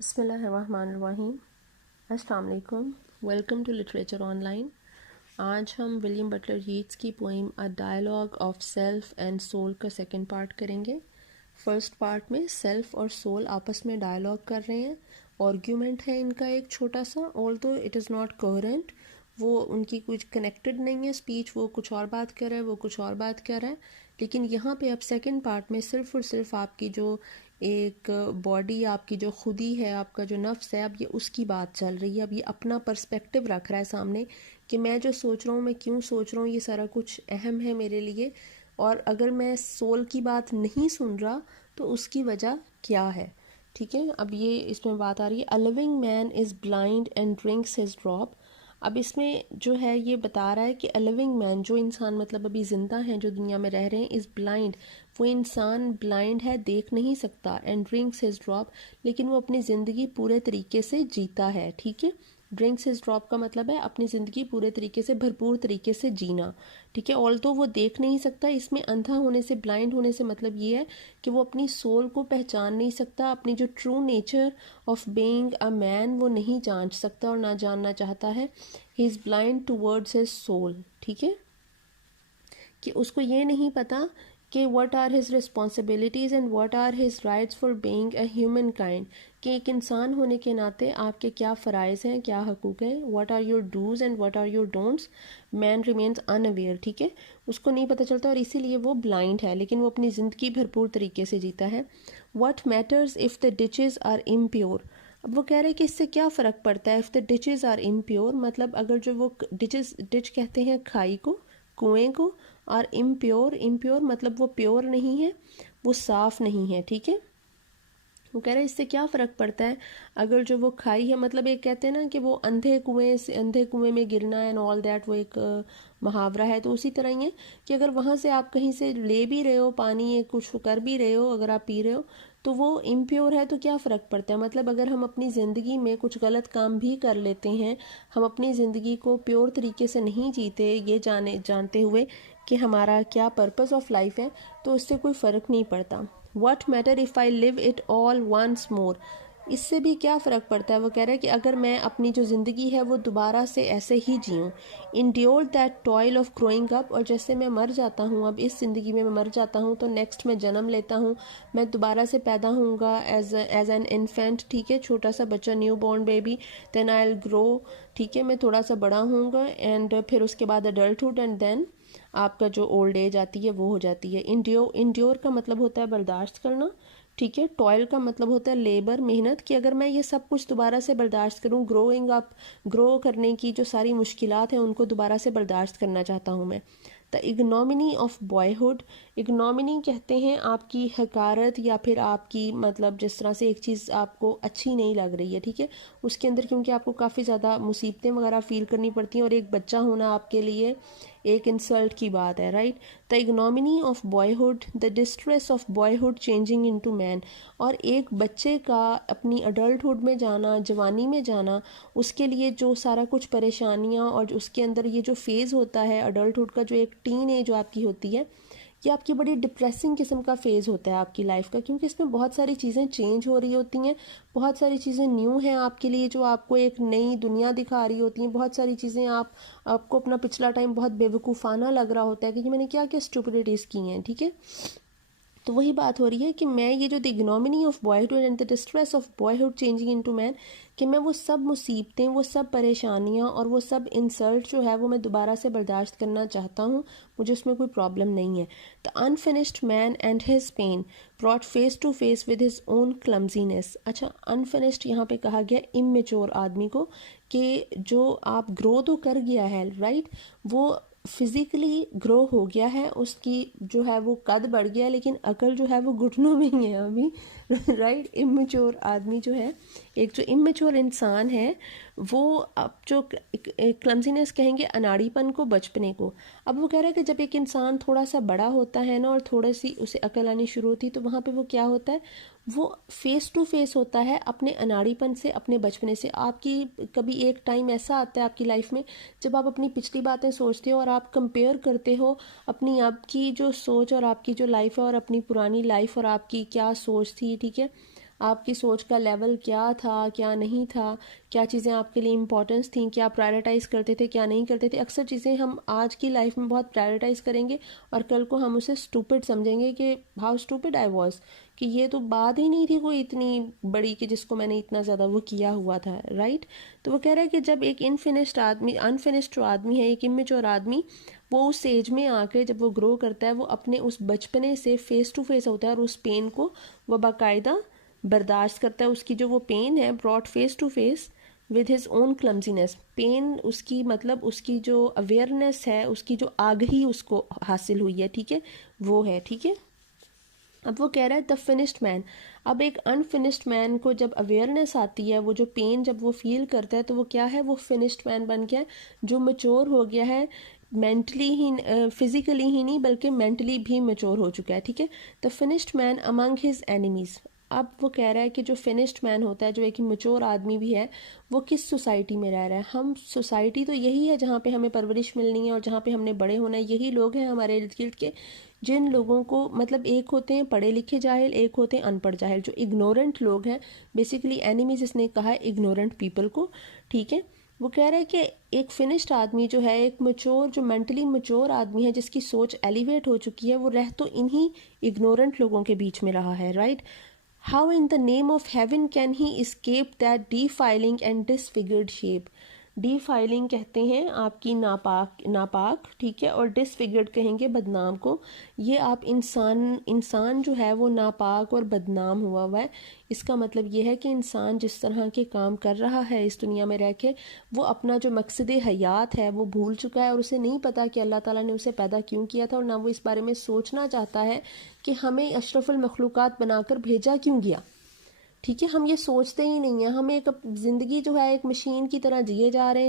بسم اللہ الرحمن الرحیم. السلام علیکم. ویلکم ٹو لٹریچر آن لائن. آج ہم ولیم بٹلر ییٹس کی poem a dialogue of self and soul کا سیکنڈ پارٹ کریں گے. فرسٹ پارٹ میں سیلف اور سول آپس میں ڈائلاگ کر رہے ہیں. آرگیومنٹ ہے ان کا ایک چھوٹا سا, آلدو اٹ از ناٹ کوہرنٹ. وہ ان کی کچھ کنیکٹڈ نہیں ہے اسپیچ, وہ کچھ اور بات کر رہا ہے, وہ کچھ اور بات کر رہا ہے. لیکن یہاں پہ اب سیکنڈ پارٹ میں صرف اور صرف آپ کی جو ایک باڈی, آپ کی جو خودی ہے, آپ کا جو نفس ہے, اب یہ اس کی بات چل رہی ہے. اب یہ اپنا پرسپیکٹیو رکھ رہا ہے سامنے کہ میں جو سوچ رہا ہوں, میں کیوں سوچ رہا ہوں, یہ سارا کچھ اہم ہے میرے لیے. اور اگر میں سول کی بات نہیں سن رہا تو اس کی وجہ کیا ہے. ٹھیک ہے, اب یہ اس میں بات آ رہی ہے. A living man is blind and drinks his drop. اب اس میں جو ہے یہ بتا رہا ہے کہ اے لیونگ مین, جو انسان مطلب ابھی زندہ ہیں, جو دنیا میں رہ رہے ہیں, از بلائنڈ, وہ انسان بلائنڈ ہے, دیکھ نہیں سکتا. اینڈ ڈرنکس ہز ڈراپ, لیکن وہ اپنی زندگی پورے طریقے سے جیتا ہے. ٹھیک ہے, ڈرنکس ہز ڈراپ کا مطلب ہے اپنی زندگی پورے طریقے سے, بھرپور طریقے سے جینا. ٹھیک ہے, آلدو وہ دیکھ نہیں سکتا. اس میں اندھا ہونے سے, بلائنڈ ہونے سے مطلب یہ ہے کہ وہ اپنی سول کو پہچان نہیں سکتا, اپنی جو true nature of being a man وہ نہیں جان سکتا اور نہ جاننا چاہتا ہے. He is blind towards his soul. ٹھیک ہے, کہ اس کو یہ نہیں پتا کہ what are his responsibilities and what are his rights for being a human kind, کہ ایک انسان ہونے کے ناطے آپ کے کیا فرائض ہیں, کیا حقوق ہیں. What are your dos and what are your don'ts. Man remains unaware. ٹھیک ہے, اس کو نہیں پتہ چلتا اور اسی لیے وہ بلائنڈ ہے, لیکن وہ اپنی زندگی بھرپور طریقے سے جیتا ہے. What matters if the ditches are impure. اب وہ کہہ رہے ہیں کہ اس سے کیا فرق پڑتا ہے. If the ditches are impure مطلب اگر جو وہ ڈچز, ڈچ کہتے ہیں کھائی کو, کنویں کو, اور امپیور, امپیور مطلب وہ پیور نہیں ہے, وہ صاف نہیں ہے. ٹھیک ہے, وہ کہہ رہے ہیں اس سے کیا فرق پڑتا ہے اگر جو وہ کھائی ہے, مطلب ایک کہتے ہیں نا کہ وہ اندھے کنویں سے, اندھے کنویں میں گرنا اینڈ آل دیٹ, وہ ایک محاورہ ہے. تو اسی طرح ہی ہے کہ اگر وہاں سے آپ کہیں سے لے بھی رہے ہو پانی, کچھ کر بھی رہے ہو, اگر آپ پی رہے ہو تو وہ امپیور ہے, تو کیا فرق پڑتا ہے. مطلب اگر ہم اپنی زندگی میں کچھ غلط کام بھی کر لیتے ہیں, ہم اپنی زندگی کو پیور طریقے سے نہیں جیتے, یہ جانتے ہوئے کہ ہمارا کیا پرپس آف لائف ہے, تو اس سے کوئی فرق نہیں پڑتا. What matter if I leave it all once more. اس سے بھی کیا فرق پڑتا ہے. وہ کہہ رہے ہیں کہ اگر میں اپنی جو زندگی ہے وہ دوبارہ سے ایسے ہی جیوں. Endure that toil of growing up. اور جیسے میں مر جاتا ہوں, اب اس زندگی میں مر جاتا ہوں تو نیکسٹ میں جنم لیتا ہوں, میں دوبارہ سے پیدا ہوں گا ایز این انفینٹ. ٹھیک ہے, چھوٹا سا بچہ, نیو بورن بیبی. دین آئی ول گرو. ٹھیک ہے, میں تھوڑا سا بڑا ہوں گا, اینڈ پھر اس کے بعد اڈلٹہڈ, اینڈ دین آپ کا جو اولڈ ایج آتی ہے وہ ہو جاتی ہے. انڈیور کا مطلب ہوتا ہے برداشت کرنا. ٹھیک ہے, ٹوائل کا مطلب ہوتا ہے لیبر, محنت, کہ اگر میں یہ سب کچھ دوبارہ سے برداشت کروں, گروئنگ اپ, گرو کرنے کی جو ساری مشکلات ہیں ان کو دوبارہ سے برداشت کرنا چاہتا ہوں میں. دا اگنومنی آف بوائےہڈ. اگنومنی کہتے ہیں آپ کی حقارت, یا پھر آپ کی مطلب جس طرح سے ایک چیز آپ کو اچھی نہیں لگ رہی ہے. ٹھیک ہے, اس کے اندر کیونکہ آپ کو کافی زیادہ مصیبتیں وغیرہ فیل کرنی پڑتی ہیں, اور ایک بچہ ہونا آپ کے لیے ایک انسلٹ کی بات ہے, right. The ignominy of boyhood, the distress of boyhood changing into man. اور ایک بچے کا اپنی اڈلٹہڈ میں جانا, جوانی میں جانا, اس کے لیے جو سارا کچھ پریشانیاں, اور اس کے اندر یہ جو فیز ہوتا ہے اڈلٹہڈ کا, جو ایک ٹین ایج جو آپ کی ہوتی ہے, یہ آپ کی بڑی ڈپریسنگ قسم کا فیز ہوتا ہے آپ کی لائف کا, کیونکہ اس میں بہت ساری چیزیں چینج ہو رہی ہوتی ہیں, بہت ساری چیزیں نیو ہیں آپ کے لیے, جو آپ کو ایک نئی دنیا دکھا رہی ہوتی ہیں. بہت ساری چیزیں آپ کو اپنا پچھلا ٹائم بہت بے وقوفانہ لگ رہا ہوتا ہے کہ میں نے کیا کیا اسٹوپڈیٹیز کی ہیں. ٹھیک ہے, تو وہی بات ہو رہی ہے کہ میں یہ جو the ignominy of boyhood and the distress of boyhood changing into man, کہ میں وہ سب مصیبتیں, وہ سب پریشانیاں اور وہ سب انسلٹ جو ہے وہ میں دوبارہ سے برداشت کرنا چاہتا ہوں, مجھے اس میں کوئی پرابلم نہیں ہے. The unfinished man and his pain brought face to face with his own clumsiness. اچھا, انفنشڈ یہاں پہ کہا گیا امیچور آدمی کو, کہ جو آپ گرو تو کر گیا ہے, رائٹ, وہ فزیکلی گرو ہو گیا ہے, اس کی جو ہے وہ قد بڑھ گیا, لیکن عقل جو ہے وہ گھٹنوں میں ہی ہے ابھی, رائٹ. امیچور آدمی جو ہے, ایک جو امیچور انسان ہے, وہ اب جو کلمزینس کہیں گے اناڑی پن کو, بچپنے کو. اب وہ کہہ رہا ہے کہ جب ایک انسان تھوڑا سا بڑا ہوتا ہے نا, اور تھوڑا سی اسے عقل آنی شروع ہوتی, تو وہاں پہ وہ کیا ہوتا ہے, وہ فیس ٹو فیس ہوتا ہے اپنے اناڑی پن سے, اپنے بچپنے سے. آپ کی کبھی ایک ٹائم ایسا آتا ہے آپ کی لائف میں جب آپ اپنی پچھلی باتیں سوچتے ہو, اور آپ کمپیئر کرتے ہو اپنی آپ کی جو سوچ اور آپ کی جو لائف ہے, اور اپنی پرانی لائف اور آپ کی کیا سوچ تھی. ٹھیک ہے, آپ کی سوچ کا لیول کیا تھا کیا نہیں تھا, کیا چیزیں آپ کے لیے امپورٹنس تھیں, کیا پرائرٹائز کرتے تھے کیا نہیں کرتے تھے. اکثر چیزیں ہم آج کی لائف میں بہت پرائرٹائز کریں گے اور کل کو ہم اسے اسٹوپڈ سمجھیں گے کہ ہاؤ اسٹوپڈ آئی واز, کہ یہ تو بات ہی نہیں تھی کوئی اتنی بڑی کہ جس کو میں نے اتنا زیادہ وہ کیا ہوا تھا, رائٹ. تو وہ کہہ رہا ہے کہ جب ایک انفنشڈ جو آدمی ہے, ایک امیچور آدمی, وہ اس ایج میں آ کے جب وہ گرو کرتا ہے, وہ اپنے اس بچپنے سے فیس ٹو فیس ہوتا ہے اور اس پین کو وہ باقاعدہ برداشت کرتا ہے. اس کی جو وہ پین ہے brought face to face with his own clumsiness, pain اس کی مطلب اس کی جو اویئرنیس ہے, اس کی جو آگہی اس کو حاصل ہوئی ہے, ٹھیک ہے, وہ ہے, ٹھیک ہے. اب وہ کہہ رہا ہے دا فنشڈ مین. اب ایک انفنشڈ مین کو جب اویئرنیس آتی ہے, وہ جو پین جب وہ فیل کرتا ہے, تو وہ کیا ہے, وہ فنشڈ مین بن گیا ہے, جو میچور ہو گیا ہے, مینٹلی ہی فزیکلی ہی نہیں بلکہ مینٹلی بھی میچور ہو چکا ہے, ٹھیک ہے. دا فنشڈ مین امنگ ہز اینیمیز. اب وہ کہہ رہا ہے کہ جو فنشڈ مین ہوتا ہے, جو ایک میچور آدمی بھی ہے, وہ کس سوسائٹی میں رہ رہا ہے. ہم سوسائٹی تو یہی ہے جہاں پہ ہمیں پرورش ملنی ہے اور جہاں پہ ہم نے بڑے ہونا ہے. یہی لوگ ہیں ہمارے ارد گرد کے جن لوگوں کو مطلب ایک ہوتے ہیں پڑھے لکھے جاہل, ایک ہوتے ہیں ان پڑھ جاہل, جو اگنورنٹ لوگ ہیں. بیسیکلی اینیمیز اس نے کہا ہے اگنورنٹ پیپل کو, ٹھیک ہے. وہ کہہ رہا ہے کہ ایک فنشڈ آدمی جو ہے, ایک میچور جو مینٹلی میچور آدمی ہے, جس کی سوچ ایلیویٹ ہو چکی ہے, وہ رہ تو انہی اگنورنٹ لوگوں کے بیچ میں رہا ہے, right. How in the name of heaven can he escape that defiling and disfigured shape? ڈیفائلنگ کہتے ہیں آپ کی ناپاک, ٹھیک ہے, اور ڈسفگرڈ کہیں گے بدنام کو. یہ آپ انسان جو ہے وہ ناپاک اور بدنام ہوا ہے. اس کا مطلب یہ ہے کہ انسان جس طرح کے کام کر رہا ہے اس دنیا میں رہ کے, وہ اپنا جو مقصد حیات ہے وہ بھول چکا ہے, اور اسے نہیں پتا کہ اللہ تعالیٰ نے اسے پیدا کیوں کیا تھا, اور نہ وہ اس بارے میں سوچنا چاہتا ہے کہ ہمیں اشرف المخلوقات بنا کر بھیجا کیوں گیا, ٹھیک ہے. ہم یہ سوچتے ہی نہیں ہیں. ہم ایک زندگی جو ہے ایک مشین کی طرح جیے جا رہے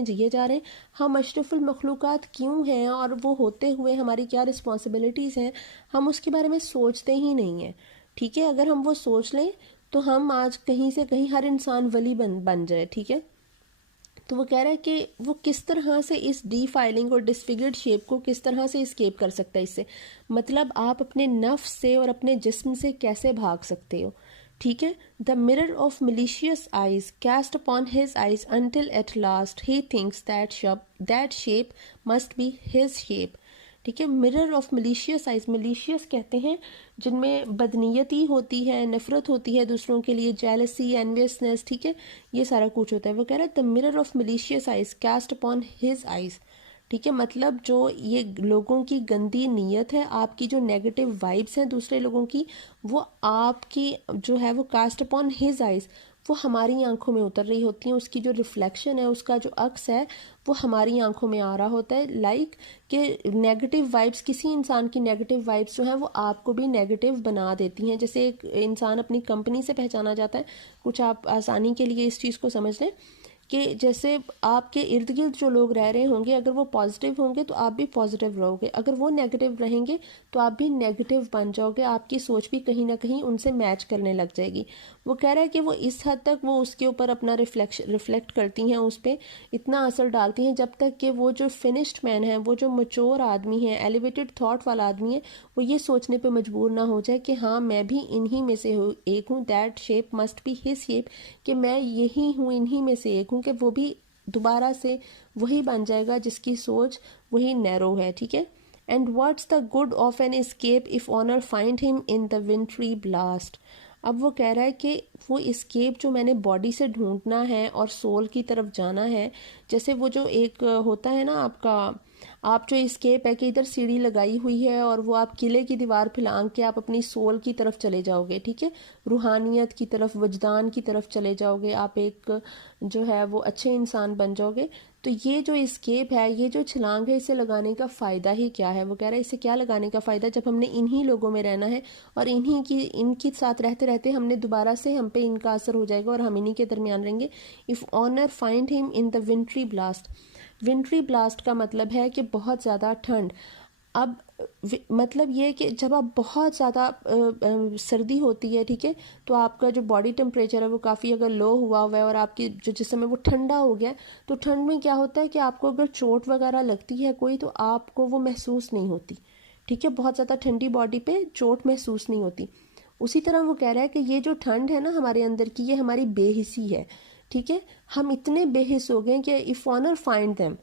ہیں. ہم اشرف المخلوقات کیوں ہیں, اور وہ ہوتے ہوئے ہماری کیا رسپانسبلٹیز ہیں, ہم اس کے بارے میں سوچتے ہی نہیں ہیں, ٹھیک ہے. اگر ہم وہ سوچ لیں تو ہم آج کہیں سے کہیں ہر انسان ولی بن جائے, ٹھیک ہے. تو وہ کہہ رہا ہے کہ وہ کس طرح سے اس ڈی فائلنگ اور ڈسفگرڈ شیپ کو کس طرح سے اسکیپ کر سکتا ہے اس سے. مطلب آپ اپنے نفس سے اور اپنے جسم سے کیسے بھاگ سکتے ہو, ٹھیک ہے. دا mirror of malicious eyes cast upon his eyes until at last he thinks that shape must be his shape, ٹھیک ہے. mirror of malicious eyes, malicious کہتے ہیں جن میں بدنیتی ہوتی ہے, نفرت ہوتی ہے دوسروں کے لیے, jealousy, enviousness, ٹھیک ہے, یہ سارا کچھ ہوتا ہے. وہ کہہ رہا ہے the mirror of malicious eyes cast upon his eyes, ٹھیک ہے. مطلب جو یہ لوگوں کی گندی نیت ہے, آپ کی جو نیگیٹو وائبس ہیں دوسرے لوگوں کی, وہ آپ کی جو ہے وہ کاسٹ اپون ہز آئیز, وہ ہماری آنکھوں میں اتر رہی ہوتی ہیں. اس کی جو ریفلیکشن ہے, اس کا جو عکس ہے, وہ ہماری آنکھوں میں آ رہا ہوتا ہے. لائک کہ نیگیٹو وائبس, کسی انسان کی نیگیٹو وائبس جو ہیں وہ آپ کو بھی نیگیٹو بنا دیتی ہیں. جیسے ایک انسان اپنی کمپنی سے پہچانا جاتا ہے, کچھ آپ آسانی کے لیے اس چیز کو سمجھ لیں کہ جیسے آپ کے ارد گرد جو لوگ رہ رہے ہوں گے, اگر وہ پازیٹیو ہوں گے تو آپ بھی پازیٹیو رہو گے, اگر وہ نیگیٹو رہیں گے تو آپ بھی نیگیٹو بن جاؤ گے. آپ کی سوچ بھی کہیں نہ کہیں ان سے میچ کرنے لگ جائے گی. وہ کہہ رہا ہے کہ وہ اس حد تک وہ اس کے اوپر اپنا ریفلیکٹ کرتی ہیں, اس پہ اتنا اثر ڈالتی ہیں, جب تک کہ وہ جو فنشڈ مین ہے, وہ جو میچور آدمی ہے, ایلیویٹڈ تھاٹ والا آدمی ہے, وہ یہ سوچنے پہ مجبور نہ ہو جائے کہ ہاں میں بھی انہی میں سے ایک ہوں, that shape must be his shape, کہ میں یہی ہوں, انہی میں سے ایک ہوں, کہ وہ بھی دوبارہ سے وہی بن جائے گا جس کی سوچ وہی نیرو ہے, ٹھیک ہے. And what's the good of an escape if owner find ہم ان دا ونٹری بلاسٹ. اب وہ کہہ رہا ہے کہ وہ اسکیپ جو میں نے باڈی سے ڈھونڈنا ہے اور سول کی طرف جانا ہے, جیسے وہ جو ایک ہوتا ہے نا آپ جو اسکیپ ہے کہ ادھر سیڑھی لگائی ہوئی ہے اور وہ آپ قلعے کی دیوار پھلانگ کے آپ اپنی سول کی طرف چلے جاؤ گے, ٹھیک ہے, روحانیت کی طرف, وجدان کی طرف چلے جاؤ گے, آپ ایک جو ہے وہ اچھے انسان بن جاؤ گے. تو یہ جو اسکیپ ہے, یہ جو چھلانگ ہے, اسے لگانے کا فائدہ ہی کیا ہے. وہ کہہ رہا ہے اسے کیا لگانے کا فائدہ, جب ہم نے انہی لوگوں میں رہنا ہے اور ان کی ساتھ رہتے رہتے ہم نے دوبارہ سے ہم پہ ان کا اثر ہو جائے گا اور ہم انہی کے درمیان رہیں گے. اف آنر فائنڈ ہم ان دا ونٹری بلاسٹ. ونٹری بلاسٹ کا مطلب ہے کہ بہت زیادہ ٹھنڈ. اب مطلب یہ کہ جب آپ بہت زیادہ سردی ہوتی ہے, ٹھیک ہے, تو آپ کا جو باڈی ٹمپریچر ہے وہ کافی اگر لو ہوا ہے اور آپ کی جو جسم ہے وہ ٹھنڈا ہو گیا, تو ٹھنڈ میں کیا ہوتا ہے کہ آپ کو اگر چوٹ وغیرہ لگتی ہے کوئی, تو آپ کو وہ محسوس نہیں ہوتی, ٹھیک ہے. بہت زیادہ ٹھنڈی باڈی پہ چوٹ محسوس نہیں ہوتی. اسی طرح وہ کہہ رہا ہے کہ یہ جو ٹھنڈ ہے نا ہمارے اندر کی، یہ ہماری بے حسی ہے، ٹھیک ہے. ہم اتنے بے حس ہو گئے کہ if honor find them،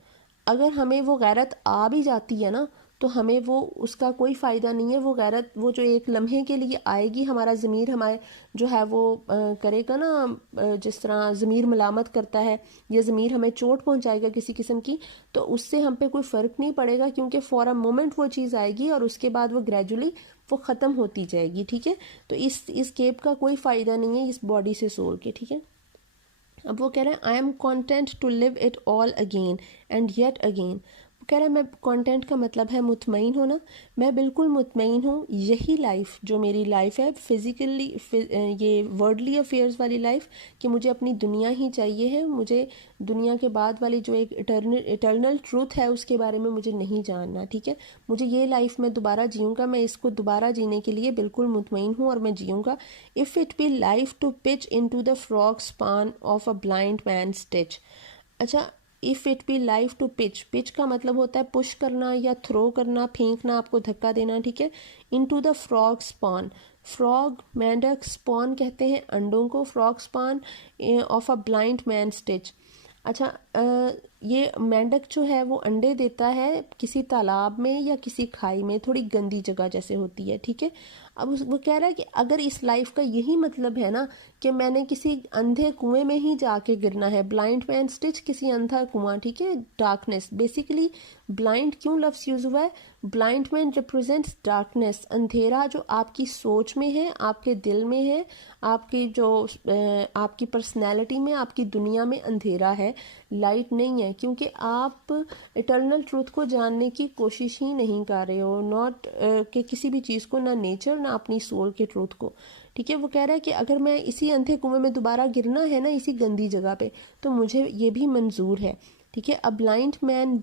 اگر ہمیں وہ غیرت آ بھی جاتی ہے نا تو ہمیں وہ اس کا کوئی فائدہ نہیں ہے. وہ غیرت وہ جو ایک لمحے کے لیے آئے گی، ہمارا ضمیر ہمارے جو ہے وہ کرے گا نا، جس طرح ضمیر ملامت کرتا ہے یا ضمیر ہمیں چوٹ پہنچائے گا کسی قسم کی، تو اس سے ہم پہ کوئی فرق نہیں پڑے گا، کیونکہ فور اے مومنٹ وہ چیز آئے گی اور اس کے بعد وہ گریجولی وہ ختم ہوتی جائے گی، ٹھیک ہے. تو اس کیپ کا کوئی فائدہ نہیں ہے اس باڈی سے سول کے، ٹھیک ہے. اب وہ کہہ رہے ہیں I am content to live it all again and yet again. وہ کہہ رہے ہیں میں کانٹینٹ کا مطلب ہے مطمئن ہونا، میں بالکل مطمئن ہوں یہی لائف جو میری لائف ہے فزیکلی، یہ ورڈلی افیئرز والی لائف، کہ مجھے اپنی دنیا ہی چاہیے ہے، مجھے دنیا کے بعد والی جو ایک اٹرنل ٹروتھ ہے اس کے بارے میں مجھے نہیں جاننا، ٹھیک ہے. مجھے یہ لائف میں دوبارہ جیوں گا، میں اس کو دوبارہ جینے کے لیے بالکل مطمئن ہوں اور میں جیوں گا. If it be life to pitch into the frog spawn of a blind man stitch. اچھا، if it be life to pitch کا مطلب ہوتا ہے پش کرنا یا تھرو کرنا، پھینکنا، آپ کو دھکا دینا، ٹھیک ہے. انٹو دا فراگ اسپان، فراگ مینڈک، اسپان کہتے ہیں انڈوں کو، frog spawn of a blind man stitch. اچھا، یہ مینڈک جو ہے وہ انڈے دیتا ہے کسی تالاب میں یا کسی کھائی میں، تھوڑی گندی جگہ جیسے ہوتی ہے، ٹھیک ہے. اب وہ کہہ رہا ہے کہ اگر اس لائف کا یہی مطلب ہے نا کہ میں نے کسی اندھے کنویں میں ہی جا کے گرنا ہے، بلائنڈ مین اسٹچ کسی اندھا کنواں، ٹھیک ہے، ڈارکنیس. بیسیکلی بلائنڈ کیوں لفظ یوز ہوا ہے؟ بلائنڈ مین ریپرزینٹس ڈارکنیس، اندھیرا جو آپ کی سوچ میں ہے، آپ کے دل میں ہے، آپ کی جو آپ کی پرسنالٹی میں، آپ کی دنیا میں اندھیرا ہے، لائٹ نہیں ہے، کیونکہ آپ اٹرنل ٹروتھ کو جاننے کی کوشش ہی نہیں کر رہے ہو، ناٹ کہ کسی بھی چیز کو، نہ نیچر نہ اپنی سول کے ٹروتھ کو، ٹھیک ہے. وہ کہہ رہا ہے کہ اگر میں اسی اندھے کنویں میں دوبارہ گرنا ہے نا اسی گندی جگہ پہ، تو مجھے یہ بھی منظور ہے، ٹھیک ہے. ا بلائنڈ مین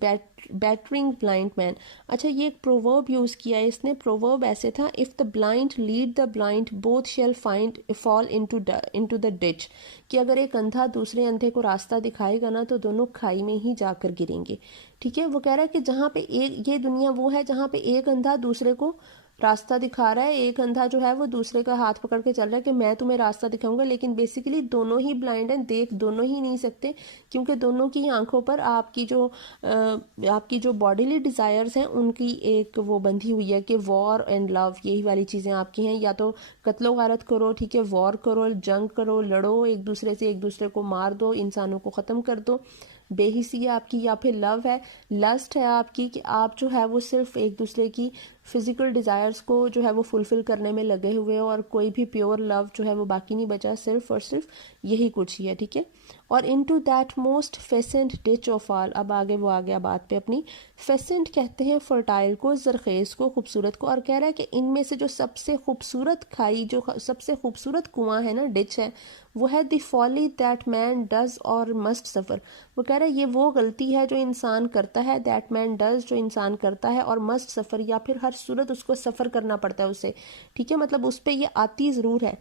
بیٹرنگ بلائنڈ مین. اچھا، یہ ایک پروورب یوز کیا ہے اس نے. پروورب ایسے تھا if the blind lead the blind both shell fall into the Dutch, کہ اگر ایک اندھا دوسرے اندھے کو راستہ دکھائے گا نا تو دونوں کھائی میں ہی جا کر گریں گے، ٹھیک ہے. وہ کہہ رہا ہے کہ جہاں پہ یہ دنیا وہ ہے جہاں پہ ایک اندھا دوسرے کو راستہ دکھا رہا ہے، ایک اندھا جو ہے وہ دوسرے کا ہاتھ پکڑ کے چل رہا ہے کہ میں تمہیں راستہ دکھاؤں گا، لیکن بیسیکلی دونوں ہی بلائنڈ ہیں، دیکھ دونوں ہی نہیں سکتے، کیونکہ دونوں کی آنکھوں پر آپ کی جو باڈیلی ڈیزائرز ہیں ان کی ایک وہ بندھی ہوئی ہے کہ وار اینڈ لو، یہی والی چیزیں آپ کی ہیں، یا تو قتل و غارت کرو، ٹھیک ہے، وار کرو، جنگ کرو، لڑو ایک دوسرے سے، ایک دوسرے کو مار دو، انسانوں کو ختم کر دو، بے حسی ہے آپ کی، یا پھر لو ہے، لسٹ ہے آپ کی، کہ آپ جو ہے وہ صرف ایک دوسرے کی فزیکل ڈیزائرز کو جو ہے وہ فلفل کرنے میں لگے ہوئے ہو، اور کوئی بھی پیور لو جو ہے وہ باقی نہیں بچا، صرف اور صرف یہی کچھ ہی ہے، ٹھیک ہے. اور into that most fecund ditch of all, اب آگے وہ آ گیا بات پہ اپنی. فیسنٹ کہتے ہیں فرٹائل کو، زرخیز کو، خوبصورت کو، اور کہہ رہا ہے کہ ان میں سے جو سب سے خوبصورت کھائی، جو سب سے خوبصورت کنواں ہے نا، ڈچ ہے، وہ ہے دی فالی دیٹ مین ڈز اور مسٹ سفر. وہ کہہ رہا ہے یہ وہ غلطی ہے جو انسان کرتا ہے، دیٹ مین ڈز جو انسان کرتا ہے، اور مسٹ سفر یا پھر ہر صورت اس کو سفر کرنا پڑتا ہے اسے، ٹھیک ہے. مطلب اس پہ یہ آتی ضرور ہے.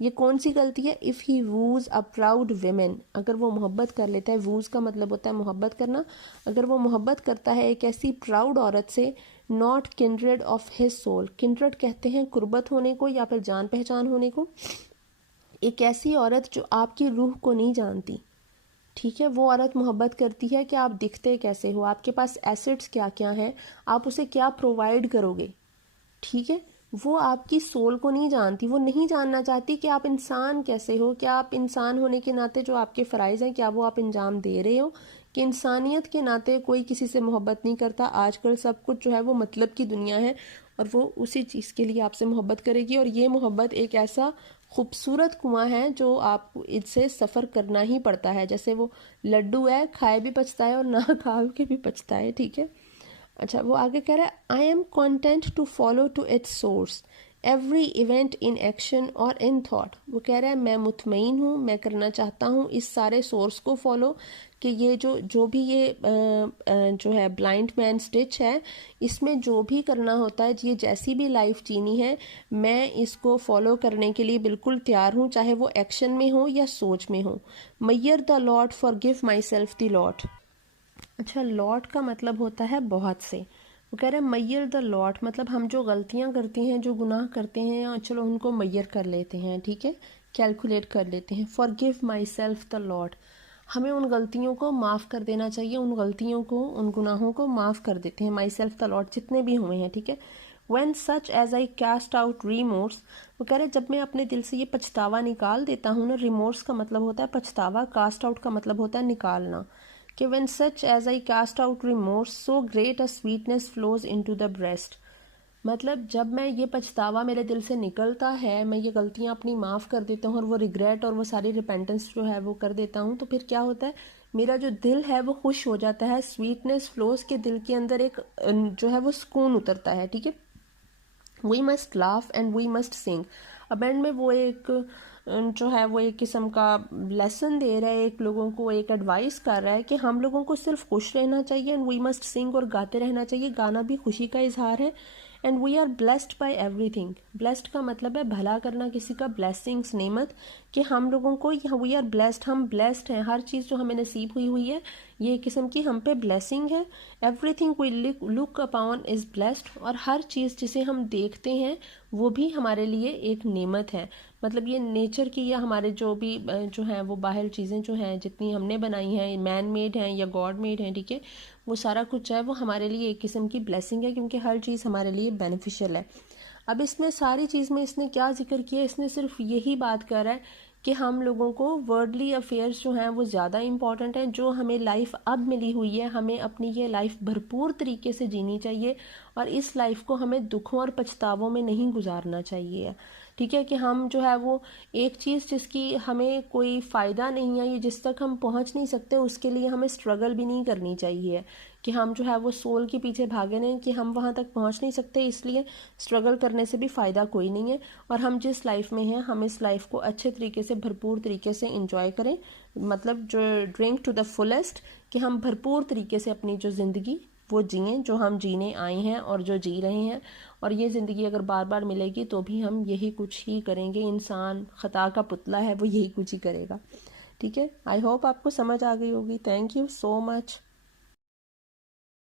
یہ کون سی غلطی ہے؟ If he woos a proud women, اگر وہ محبت کر لیتا ہے، ووز کا مطلب ہوتا ہے محبت کرنا، اگر وہ محبت کرتا ہے ایک ایسی پراؤڈ عورت سے، ناٹ کنڈریڈ آف ہز سول، کنڈریڈ کہتے ہیں قربت ہونے کو یا پھر جان پہچان ہونے کو، ایک ایسی عورت جو آپ کی روح کو نہیں جانتی، ٹھیک ہے. وہ عورت محبت کرتی ہے کہ آپ دکھتے کیسے ہو، آپ کے پاس ایسٹس کیا کیا ہیں، آپ اسے کیا پرووائڈ کرو گے، ٹھیک ہے. وہ آپ کی سول کو نہیں جانتی، وہ نہیں جاننا چاہتی کہ آپ انسان کیسے ہو، کیا آپ انسان ہونے کے ناطے جو آپ کے فرائض ہیں کیا وہ آپ انجام دے رہے ہو، کہ انسانیت کے ناطے کوئی کسی سے محبت نہیں کرتا. آج کل سب کچھ جو ہے وہ مطلب کی دنیا ہے، اور وہ اسی چیز کے لیے آپ سے محبت کرے گی، اور یہ محبت ایک ایسا خوبصورت کنواں ہے جو آپ کو اس سے سفر کرنا ہی پڑتا ہے، جیسے وہ لڈو ہے، کھائے بھی پچتا ہے اور نہ کھا کے بھی پچتا ہے، ٹھیک ہے. اچھا، وہ آگے کہہ رہا ہے I am content to follow to its source every event in action اور ان تھاٹ. وہ کہہ رہا ہے میں مطمئن ہوں، میں کرنا چاہتا ہوں اس سارے سورس کو فالو، کہ یہ جو بھی یہ جو ہے بلائنڈ مین اسٹچ ہے، اس میں جو بھی کرنا ہوتا ہے، یہ جیسی بھی لائف جینی ہے، میں اس کو فالو کرنے کے لیے بالکل تیار ہوں، چاہے وہ ایکشن میں ہو یا سوچ میں ہو. Mere the lot forgive myself the lot. اچھا، لاٹ کا مطلب ہوتا ہے بہت سے. وہ کہہ رہے ہیں میئر دا لاٹ، مطلب ہم جو غلطیاں کرتے ہیں، جو گناہ کرتے ہیں، چلو ان کو میئر کر لیتے ہیں، ٹھیک ہے، کیلکولیٹ کر لیتے ہیں. Forgive myself the lot, ہمیں ان غلطیوں کو معاف کر دینا چاہیے، ان غلطیوں کو، ان گناہوں کو معاف کر دیتے ہیں. مائی سیلف دا لاٹ جتنے بھی ہوئے ہیں، ٹھیک ہے. When such as I cost out remorse, وہ کہہ رہے جب میں اپنے دل سے یہ پچھتاوا نکال دیتا ہوں نا، ریمورس کا مطلب ہوتا ہے پچھتاوا، کاسٹ آؤٹ کا مطلب ہوتا ہے نکالنا، کہ when such as I cast out remorse so great a sweetness flows into the breast، مطلب جب میں یہ پچھتاوا میرے دل سے نکلتا ہے، میں یہ غلطیاں اپنی معاف کر دیتا ہوں اور وہ ریگریٹ اور وہ ساری ریپینٹنس جو ہے وہ کر دیتا ہوں، تو پھر کیا ہوتا ہے، میرا جو دل ہے وہ خوش ہو جاتا ہے، سویٹنس فلوز کے دل کے اندر ایک جو ہے وہ سکون اترتا ہے، ٹھیک ہے. We must laugh and we must sing. اب اینڈ میں وہ ایک جو ہے وہ ایک قسم کا لیسن دے رہا ہے، ایک لوگوں کو ایک ایڈوائس کر رہا ہے کہ ہم لوگوں کو صرف خوش رہنا چاہیے، اینڈ وی مسٹ سنگ، اور گاتے رہنا چاہیے. گانا بھی خوشی کا اظہار ہے. And we are blessed by everything. Blessed کا مطلب ہے بھلا کرنا کسی کا، بلیسنگس نعمت، کہ ہم لوگوں کو وی آر بلیسڈ، ہم بلیسڈ ہیں، ہر چیز جو ہمیں نصیب ہوئی ہے یہ ایک قسم کی ہم پہ بلیسنگ ہے. Everything we look upon is blessed, اور ہر چیز جسے ہم دیکھتے ہیں وہ بھی ہمارے لیے ایک نعمت ہے. مطلب یہ نیچر کی یا ہمارے جو بھی جو ہیں وہ باہر چیزیں جو ہیں جتنی ہم نے بنائی ہیں، مین میڈ ہیں یا گاڈ میڈ ہیں، ٹھیک ہے، وہ سارا کچھ ہے وہ ہمارے لیے ایک قسم کی بلیسنگ ہے، کیونکہ ہر چیز ہمارے لیے بینیفیشل ہے. اب اس میں ساری چیز میں اس نے کیا ذکر کیا، اس نے صرف یہی بات کر رہا ہے کہ ہم لوگوں کو ورڈلی افیئرز جو ہیں وہ زیادہ امپورٹنٹ ہیں. جو ہمیں لائف اب ملی ہوئی ہے، ہمیں اپنی یہ لائف بھرپور طریقے سے جینی چاہیے، اور اس لائف کو ہمیں دکھوں اور پچھتاووں میں نہیں گزارنا چاہیے، ٹھیک ہے. کہ ہم جو ہے وہ ایک چیز جس کی ہمیں کوئی فائدہ نہیں ہے، یہ جس تک ہم پہنچ نہیں سکتے، اس کے لیے ہمیں اسٹرگل بھی نہیں کرنی چاہیے، کہ ہم جو ہے وہ سول کے پیچھے بھاگے نہیں کہ ہم وہاں تک پہنچ نہیں سکتے، اس لیے اسٹرگل کرنے سے بھی فائدہ کوئی نہیں ہے. اور ہم جس لائف میں ہیں ہم اس لائف کو اچھے طریقے سے، بھرپور طریقے سے انجوائے کریں، مطلب جو ڈرنک ٹو دا فلیسٹ، کہ ہم بھرپور طریقے سے اپنی جو زندگی وہ جئیں جو ہم جینے آئے ہیں اور جو جی رہے ہیں. اور یہ زندگی اگر بار بار ملے گی تو بھی ہم یہی کچھ ہی کریں گے. انسان خطا کا پتلا ہے، وہ یہی کچھ ہی کرے گا، ٹھیک ہے. آئی ہوپ آپ کو سمجھ آ گئی ہوگی. Thank you so much.